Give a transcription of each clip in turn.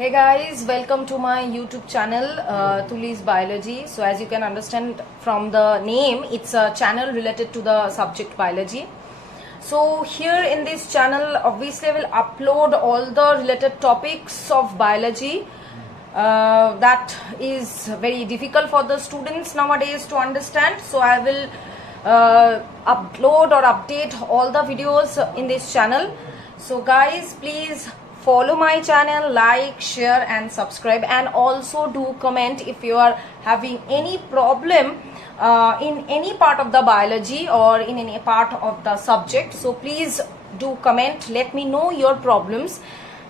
Hey guys, welcome to my YouTube channel Tuli's Biology. So as you can understand from the name, it's a channel related to the subject biology. So here in this channel, obviously I will upload all the related topics of biology that is very difficult for the students nowadays to understand. So I will upload or update all the videos in this channel. So guys, please follow my channel, like, share and subscribe, and also do comment if you are having any problem in any part of the biology or in any part of the subject. So please do comment, let me know your problems.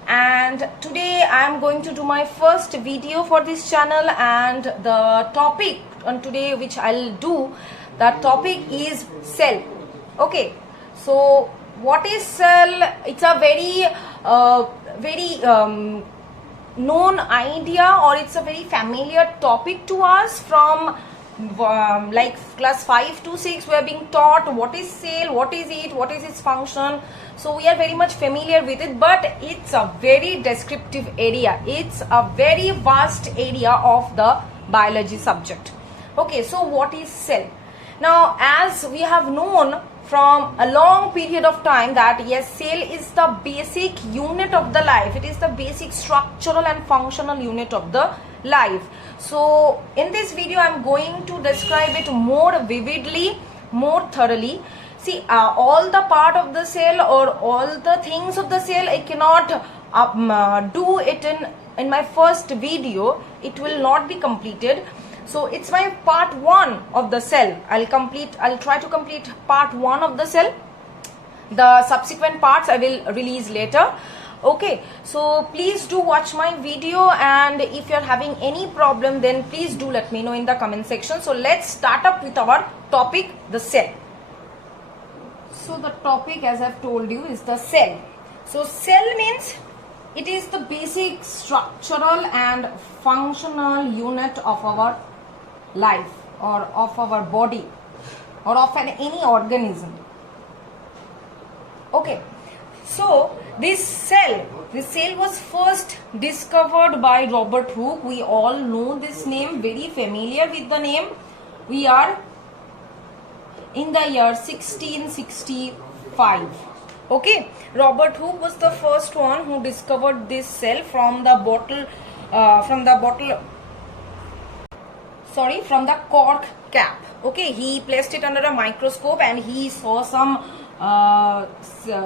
And today I am going to do my first video for this channel, and the topic on today which I'll do, that topic is cell. Okay, so what is cell? It's a very known idea, or it's a very familiar topic to us from like class 5 to 6. We are being taught what is cell, what is it, what is its function. So we are very much familiar with it, but it's a very descriptive area. It's a very vast area of the biology subject. Okay, so what is cell? Now, as we have known from a long period of time that yes, cell is the basic unit of the life. It is the basic structural and functional unit of the life. So in this video I am going to describe it more vividly, more thoroughly. See, all the part of the cell or all the things of the cell I cannot do it in my first video. It will not be completed. So it's my part 1 of the cell. I'll try to complete part 1 of the cell. The subsequent parts I will release later. Okay, so please do watch my video, and if you're having any problem, then please do let me know in the comment section. So let's start up with our topic, the cell. So the topic, as I've told you, is the cell. So cell means it is the basic structural and functional unit of our life, or of our body, or of any organism. Okay, so this cell was first discovered by Robert Hooke. We all know this name, very familiar with the name. We are in the year 1665. Okay, Robert Hooke was the first one who discovered this cell from the cork cap. Okay, he placed it under a microscope and he saw some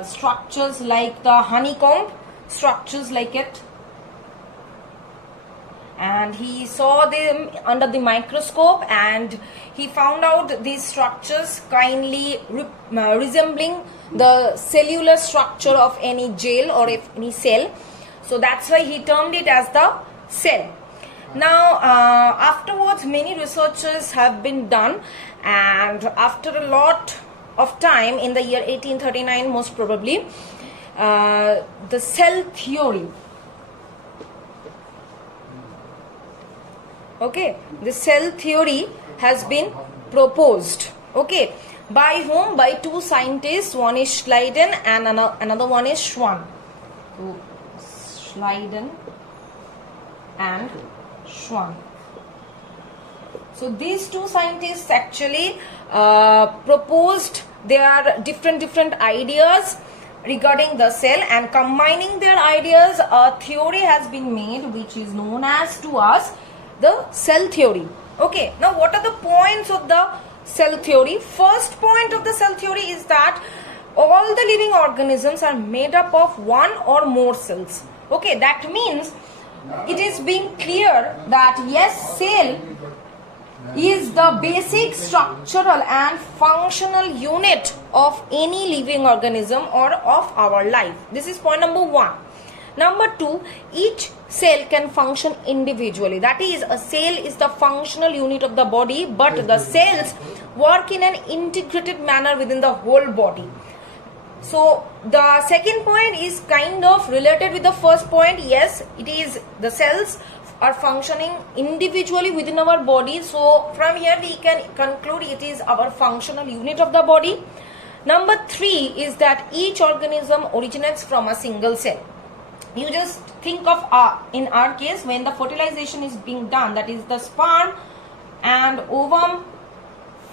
structures like the honeycomb structures like it, and he saw them under the microscope, and he found out these structures kindly resembling the cellular structure of any gel or any cell. So that's why he termed it as the cell. Now afterwards many researches have been done, and after a lot of time, in the year 1839 most probably, the cell theory, okay, the cell theory has been proposed. Okay, by whom? By two scientists. One is Schleiden and another one is Schwann. So Schleiden and Schwann. So these two scientists actually proposed their different ideas regarding the cell, and combining their ideas, a theory has been made which is known as to us the cell theory. Okay, now what are the points of the cell theory? First point of the cell theory is that all the living organisms are made up of one or more cells. Okay, that means it is being clear that yes, cell is the basic structural and functional unit of any living organism or of our life. This is point number 1. Number 2, each cell can function individually. That is, a cell is the functional unit of the body, but the cells work in an integrated manner within the whole body. So the second point is kind of related with the first point. Yes, it is, the cells are functioning individually within our body. So from here we can conclude it is our functional unit of the body. Number 3 is that each organism originates from a single cell. you just think of in our case, when the fertilization is being done, that is the sperm and ovum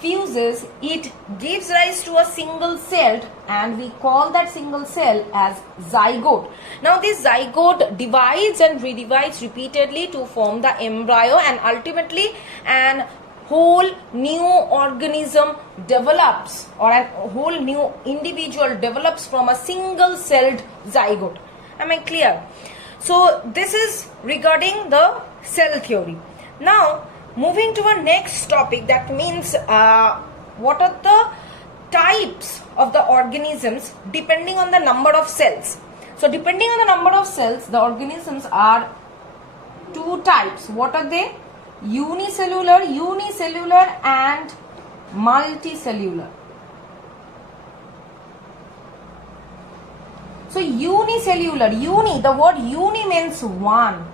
fuses, it gives rise to a single cell, and we call that single cell as zygote. Now this zygote divides and redivides repeatedly to form the embryo, and ultimately an whole new organism develops, or a whole new individual develops from a single celled zygote. Am I clear? So this is regarding the cell theory. Now moving to our next topic, that means what are the types of the organisms depending on the number of cells. So depending on the number of cells, the organisms are two types. What are they? Unicellular and multicellular. So unicellular, the word uni means one,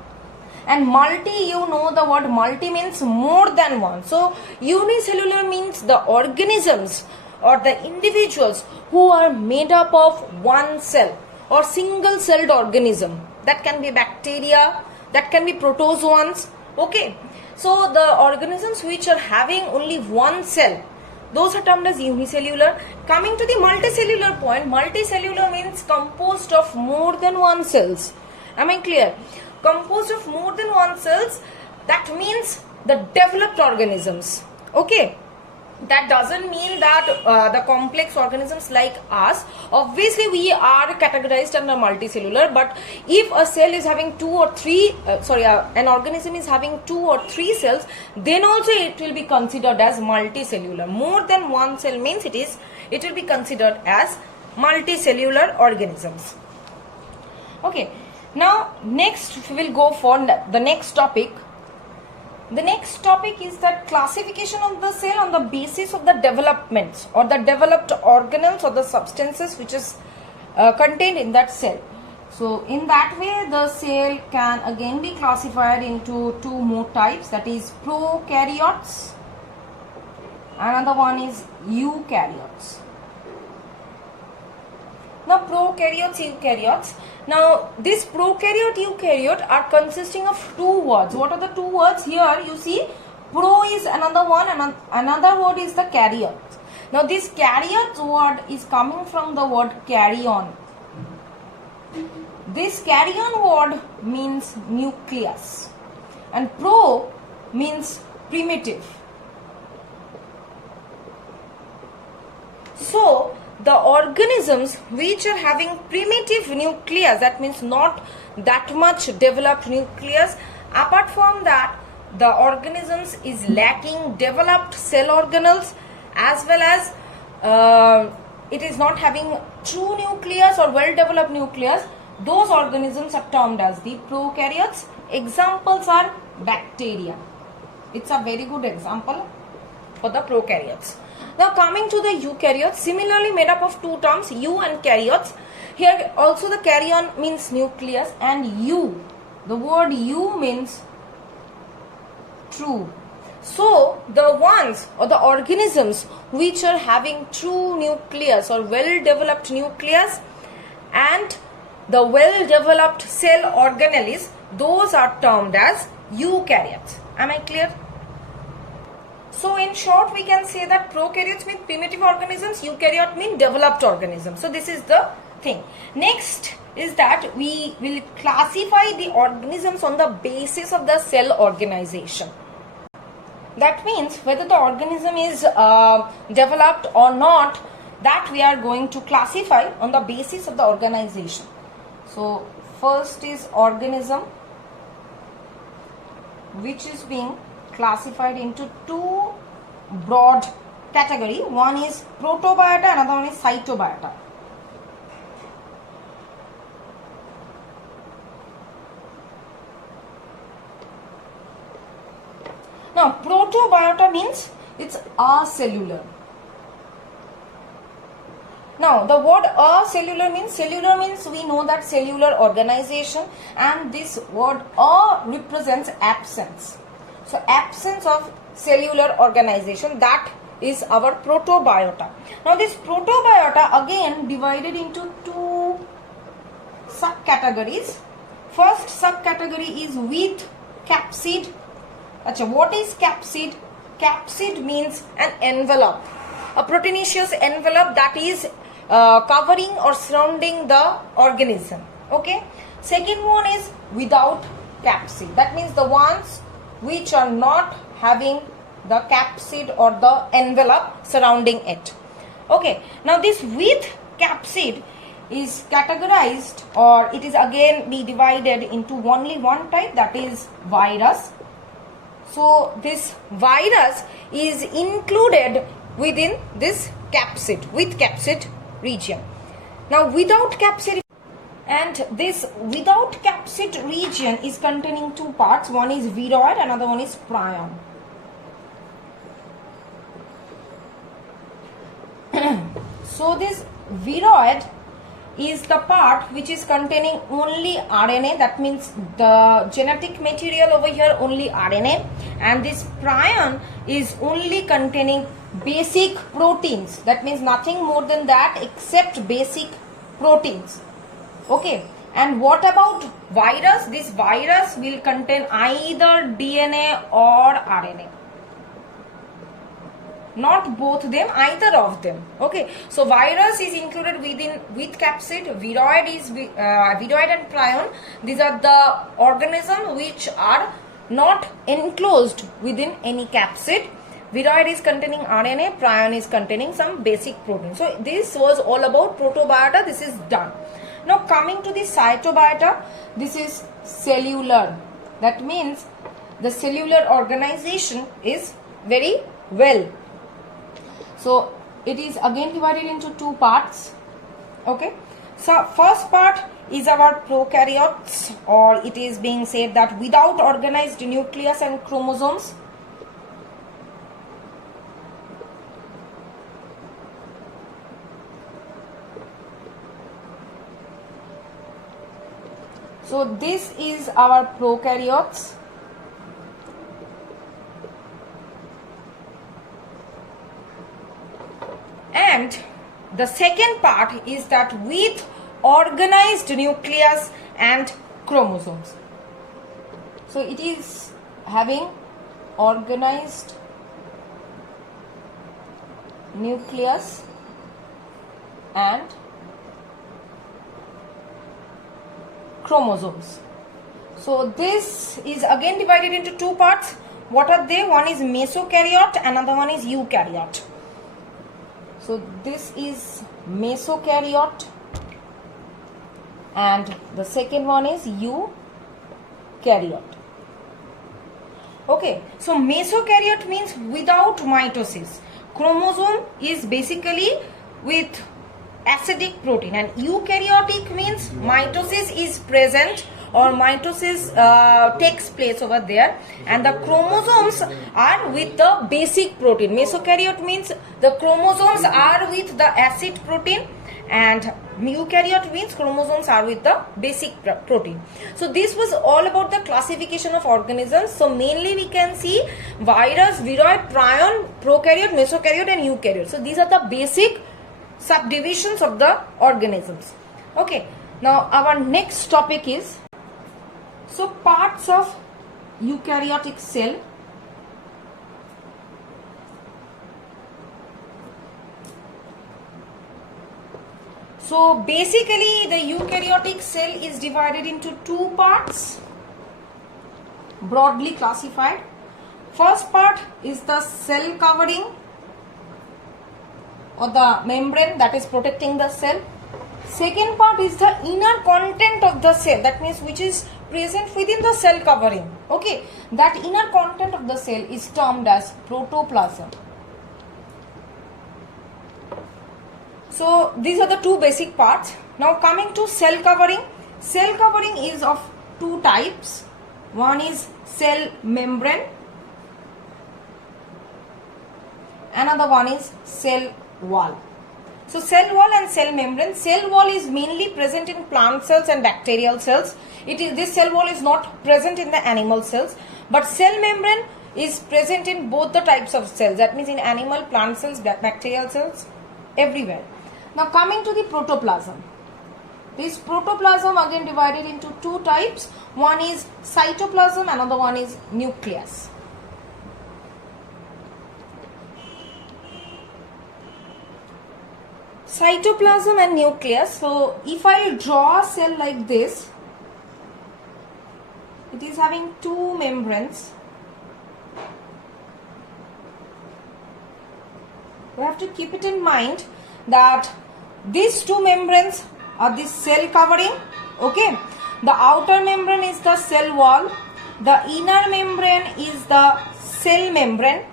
and multi, you know the word multi means more than one. So unicellular means the organisms or the individuals who are made up of one cell or single celled organism. That can be bacteria, that can be protozoans. Okay, so the organisms which are having only one cell, those are termed as unicellular. Coming to the multicellular point, multicellular means composed of more than one cells. Am I clear? Composed of more than one cells, that means the developed organisms. Okay, that doesn't mean that the complex organisms like us, obviously we are categorized under multicellular, but if a cell is having an organism is having 2 or 3 cells, then also it will be considered as multicellular. More than one cell means it will be considered as multicellular organisms. Okay, now next we will go for the next topic. The next topic is that classification of the cell on the basis of the developments or the developed organelles or the substances which is contained in that cell. So in that way, the cell can again be classified into 2 more types, that is prokaryotes, another one is eukaryotes. Now prokaryotes, eukaryotes. Now this prokaryote, eukaryote are consisting of 2 words. What are the 2 words? Here you see pro is another one and another word is the karyote. Now this karyote word is coming from the word karyon. This karyon word means nucleus and pro means primitive. So the organisms which are having primitive nucleus, that means not that much developed nucleus, apart from that the organisms is lacking developed cell organelles, as well as it is not having true nucleus or well developed nucleus, those organisms are termed as the prokaryotes. Examples are bacteria. It's a very good example for the prokaryotes. Now coming to the eukaryotes, similarly made up of 2 terms, eu and karyotes. Here also the karyon means nucleus, and eu, the word eu means true. So the ones or the organisms which are having true nucleus or well developed nucleus and the well developed cell organelles, those are termed as eukaryotes. Am I clear? So in short, we can say that prokaryotes mean primitive organisms, eukaryote mean developed organisms. So this is the thing. Next is that we will classify the organisms on the basis of the cell organization. That means whether the organism is developed or not, that we are going to classify on the basis of the organization. So first is organism, which is being classified into 2 broad category. One is protobiota, another one is cytobiota. Now protobiota means it's acellular. Now the word acellular means we know that cellular organization, and this word a represents absence. So absence of cellular organization, that is our protobiota. Now this protobiota again divided into 2 subcategories. first subcategory is with capsid. Acha, what is capsid? Capsid means an envelope, a proteinaceous envelope that is covering or surrounding the organism. Okay. Second one is without capsid. That means the ones which are not having the capsid or the envelope surrounding it. Okay. Now this with capsid is categorized, or it is again be divided into only one type, that is virus. So this virus is included within this capsid, with capsid region. Now without capsid, and this without capsid region is containing two parts. One is viroid, another one is prion. So this viroid is the part which is containing only RNA, that means the genetic material over here only RNA, and this prion is only containing basic proteins, that means nothing more than that except basic proteins. Okay. And what about virus? This virus will contain either DNA or RNA. Not both them, either of them. Okay. So virus is included with capsid. Viroid is viroid and prion. These are the organisms which are not enclosed within any capsid. Viroid is containing RNA, prion is containing some basic protein. So this was all about protobiota. This is done. Now coming to the cytobiota, this is cellular. That means the cellular organization is very well. So it is again divided into two parts. Okay. So first part is our prokaryotes, or it is being said that without organized nucleus and chromosomes. So this is our prokaryotes. And the second part is that with organized nucleus and chromosomes. So it is having organized nucleus and chromosomes. So this is again divided into two parts. What are they? One is mesokaryote, another one is eukaryote. So this is mesokaryote and the second one is eukaryote. Okay, so mesokaryote means without mitosis. Chromosome is basically with acidic protein, and eukaryotic means mitosis is present, or mitosis takes place over there, and the chromosomes are with the basic protein. Mesokaryote means the chromosomes are with the acid protein, and eukaryote means chromosomes are with the basic protein. So this was all about the classification of organisms. So mainly we can see virus, viroid, prion, prokaryote, mesokaryote and eukaryote. So these are the basic subdivisions of the organisms. Okay, now our next topic is, so parts of eukaryotic cell. So basically the eukaryotic cell is divided into two parts, broadly classified. First part is the cell covering, or the membrane that is protecting the cell. Second part is the inner content of the cell, that means which is present within the cell covering. Okay, that inner content of the cell is termed as protoplasm. So these are the two basic parts. Now coming to cell covering. Cell covering is of two types. One is cell membrane, another one is cell wall. So cell wall and cell membrane. Cell wall is mainly present in plant cells and bacterial cells. This cell wall is not present in the animal cells, but cell membrane is present in both the types of cells. That means in animal, plant cells, bacterial cells, everywhere. Now coming to the protoplasm. This protoplasm again divided into two types. One is cytoplasm, another one is nucleus. Cytoplasm and nucleus. So if I draw a cell like this, it is having two membranes. We have to keep it in mind that these two membranes are the cell covering. Okay, the outer membrane is the cell wall, the inner membrane is the cell membrane,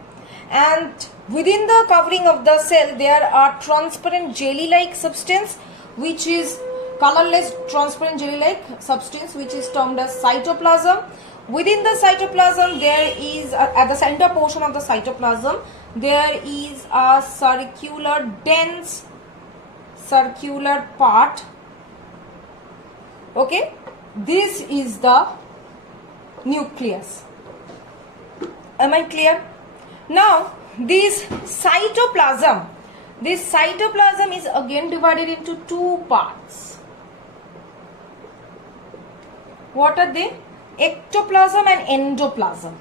and within the covering of the cell there are transparent jelly like substance, which is colorless transparent jelly like substance, which is termed as cytoplasm. Within the cytoplasm there is at the center portion of the cytoplasm there is a circular, dense circular part. Okay, this is the nucleus. Am I clear? Now this cytoplasm is again divided into two parts. What are they? Ectoplasm and endoplasm.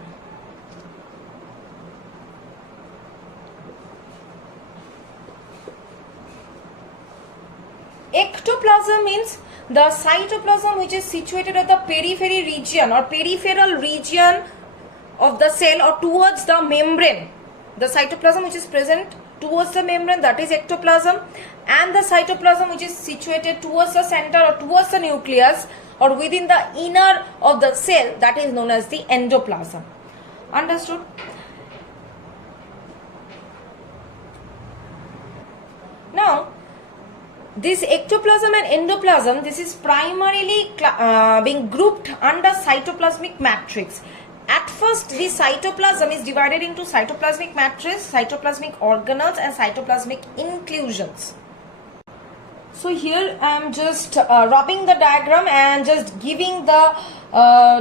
Ectoplasm means the cytoplasm which is situated at the periphery region or peripheral region of the cell or towards the membrane. The cytoplasm which is present towards the membrane, that is ectoplasm, and the cytoplasm which is situated towards the center or towards the nucleus or within the inner of the cell, that is known as the endoplasm. Understood? Now this ectoplasm and endoplasm, this is primarily being grouped under cytoplasmic matrix. At first, the cytoplasm is divided into cytoplasmic matrix, cytoplasmic organelles and cytoplasmic inclusions. So here I am just rubbing the diagram and just giving the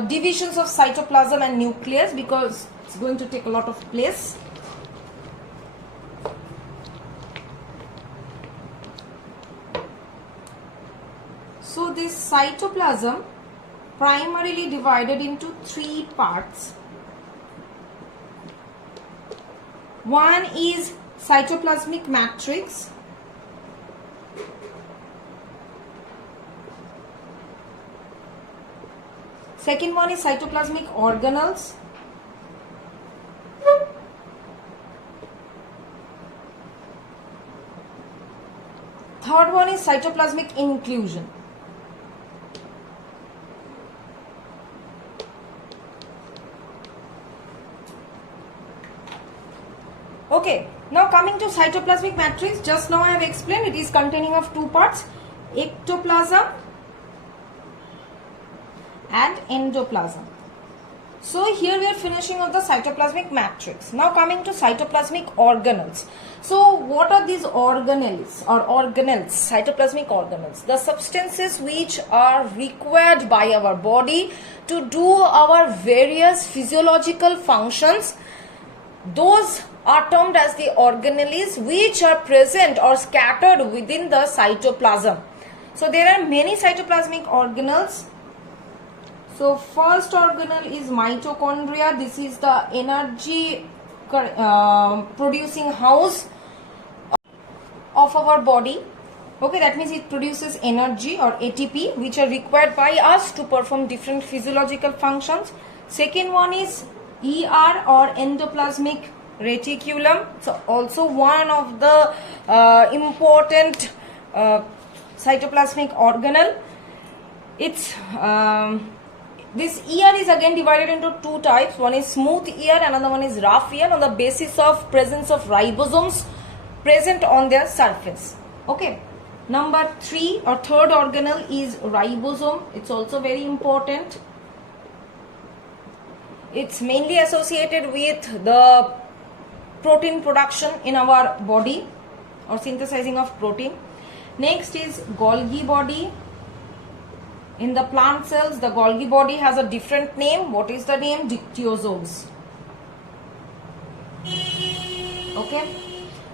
divisions of cytoplasm and nucleus because it's going to take a lot of place. So this cytoplasm primarily divided into three parts. One is cytoplasmic matrix. Second one is cytoplasmic organelles. Third one is cytoplasmic inclusion. Okay, now coming to cytoplasmic matrix, just now I have explained it is containing of two parts, ectoplasm and endoplasm. So here we are finishing off the cytoplasmic matrix. Now coming to cytoplasmic organelles. So what are these organelles or organelles, cytoplasmic organelles? The substances which are required by our body to do our various physiological functions. Those are termed as the organelles which are present or scattered within the cytoplasm. So there are many cytoplasmic organelles. So first organelle is mitochondria. This is the energy producing house of our body. Okay, that means it produces energy or ATP which are required by us to perform different physiological functions. Second one is ER or endoplasmic reticulum. So also one of the important cytoplasmic organelle. It's this ER is again divided into two types. One is smooth ER, another one is rough ER on the basis of presence of ribosomes present on their surface. Okay. Number 3 or third organelle is ribosome. It's also very important. It's mainly associated with the protein production in our body or synthesizing of protein. Next is Golgi body. In the plant cells, the Golgi body has a different name. What is the name? Dictyosomes. Okay.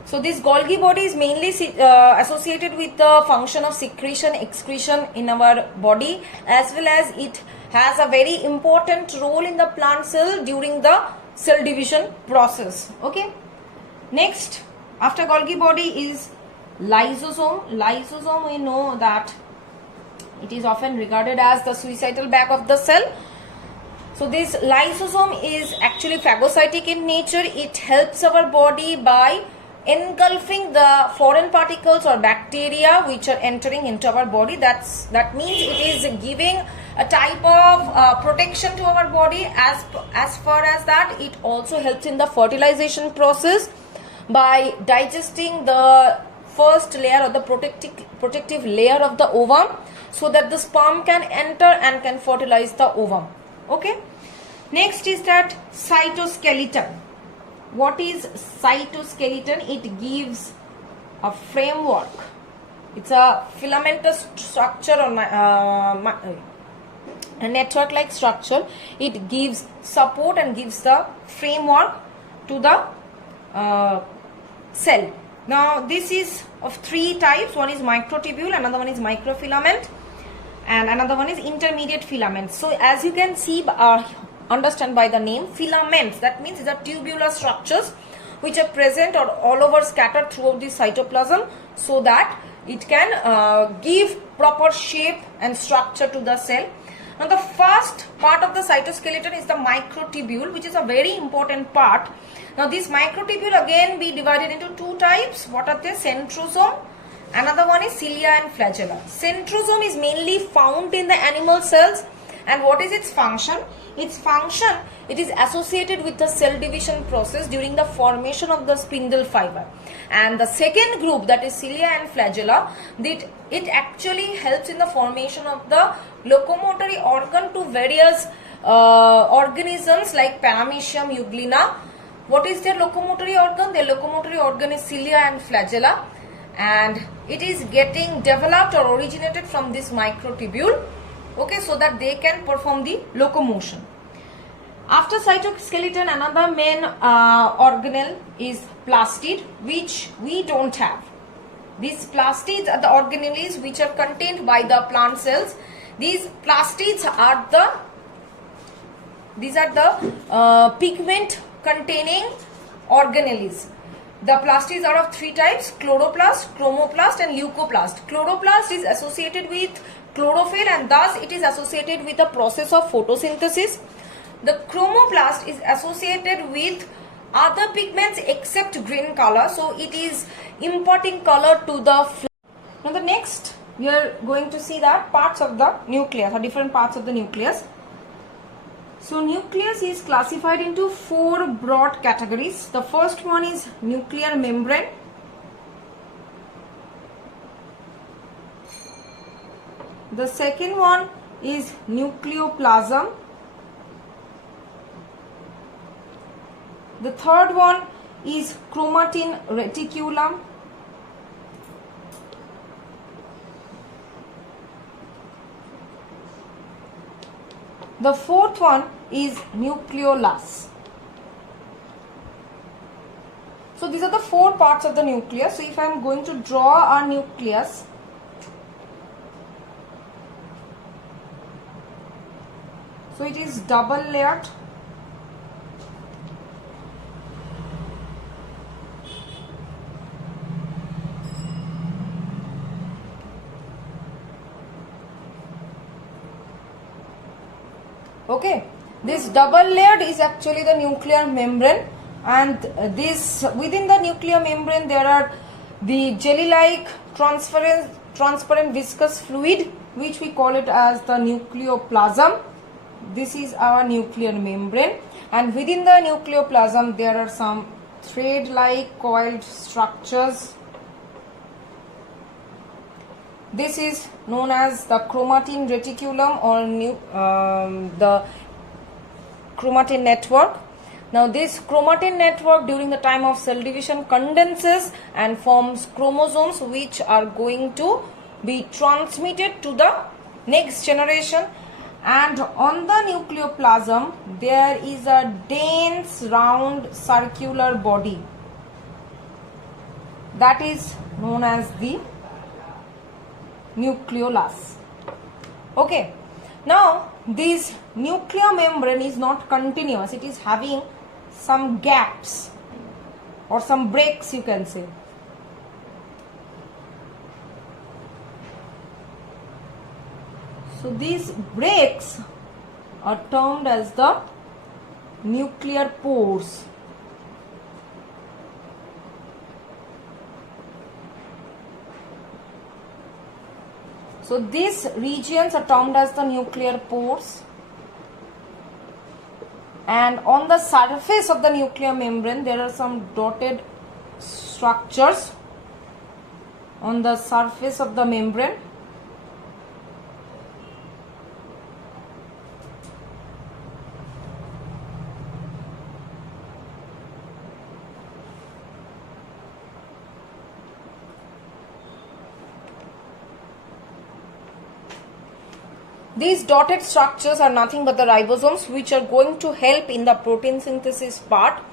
So this Golgi body is mainly associated with the function of secretion, excretion in our body, as well as it has a very important role in the plant cell during the cell division process. Okay. Next, after Golgi body is lysosome. Lysosome, we know that it is often regarded as the suicidal bag of the cell. So this lysosome is actually phagocytic in nature. It helps our body by engulfing the foreign particles or bacteria which are entering into our body. That means it is giving a type of protection to our body. As far as that, it also helps in the fertilization process by digesting the first layer or the protective layer of the ovum, so that the sperm can enter and can fertilize the ovum. Okay. Next is that cytoskeleton. What is cytoskeleton? It gives a framework. It's a filamentous structure or a network like structure. It gives support and gives the framework to the cell. Now this is of three types. One is microtubule, another one is microfilament, and another one is intermediate filaments. So as you can see, understand by the name, filaments, that means these are tubular structures which are present or all over scattered throughout the cytoplasm, so that it can give proper shape and structure to the cell. Now the first part of the cytoskeleton is the microtubule, which is a very important part. Now this microtubule again be divided into two types. What are they? Centrosome. Another one is cilia and flagella. Centrosome is mainly found in the animal cells. And what is its function? Its function, it is associated with the cell division process during the formation of the spindle fiber. And the second group, that is cilia and flagella, it actually helps in the formation of the locomotory organ to various organisms like Paramecium euglena. What is their locomotory organ? Their locomotory organ is cilia and flagella, and it is getting developed or originated from this microtubule. Okay, so that they can perform the locomotion. After cytoskeleton, another main organelle is plastid, which we don't have. These plastids are the organelles which are contained by the plant cells. These plastids are the pigment containing organelles. The plastids are of three types: chloroplast, chromoplast and leucoplast. Chloroplast is associated with chlorophyll, and thus it is associated with the process of photosynthesis. The chromoplast is associated with other pigments except green color, so it is imparting color to the flower. Now the next, we are going to see that parts of the nucleus, or different parts of the nucleus. So nucleus is classified into four broad categories. The first one is nuclear membrane. The second one is nucleoplasm. The third one is chromatin reticulum. The fourth one is nucleolus. So these are the four parts of the nucleus. So if I am going to draw a nucleus, so it is double layered. Okay, this double layered is actually the nuclear membrane, and this within the nuclear membrane there are the jelly-like transparent viscous fluid, which we call it as the nucleoplasm. This is our nuclear membrane, and within the nucleoplasm there are some thread-like coiled structures. This is known as the chromatin reticulum or the chromatin network. Now this chromatin network during the time of cell division condenses and forms chromosomes, which are going to be transmitted to the next generation. And on the nucleoplasm there is a dense round circular body. that is known as the nucleolus. Okay, now this nuclear membrane is not continuous, it is having some gaps or some breaks, you can say. So these breaks are termed as the nuclear pores. So these regions are termed as the nuclear pores, and on the surface of the nuclear membrane there are some dotted structures on the surface of the membrane. These dotted structures are nothing but the ribosomes, which are going to help in the protein synthesis part,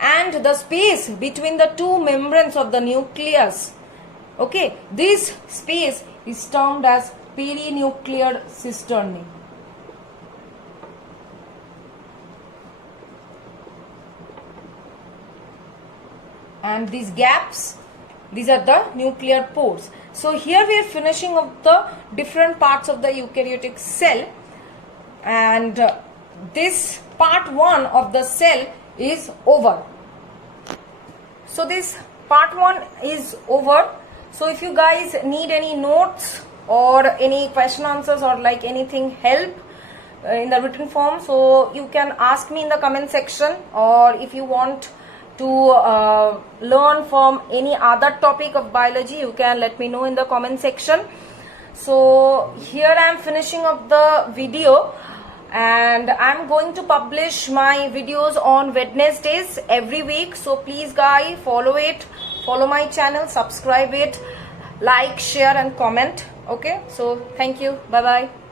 and the space between the two membranes of the nucleus, okay, this space is termed as perinuclear cisternae. And these gaps, these are the nuclear pores. So here we are finishing up the different parts of the eukaryotic cell, and this part 1 of the cell is over. So this part 1 is over. So if you guys need any notes or any question answers or like anything help in the written form, so you can ask me in the comment section, or if you want to learn from any other topic of biology, you can let me know in the comment section. So here I am finishing up the video, and I am going to publish my videos on Wednesdays every week. So please guys, follow it, follow my channel, subscribe it, like, share and comment. Okay, so thank you, bye bye.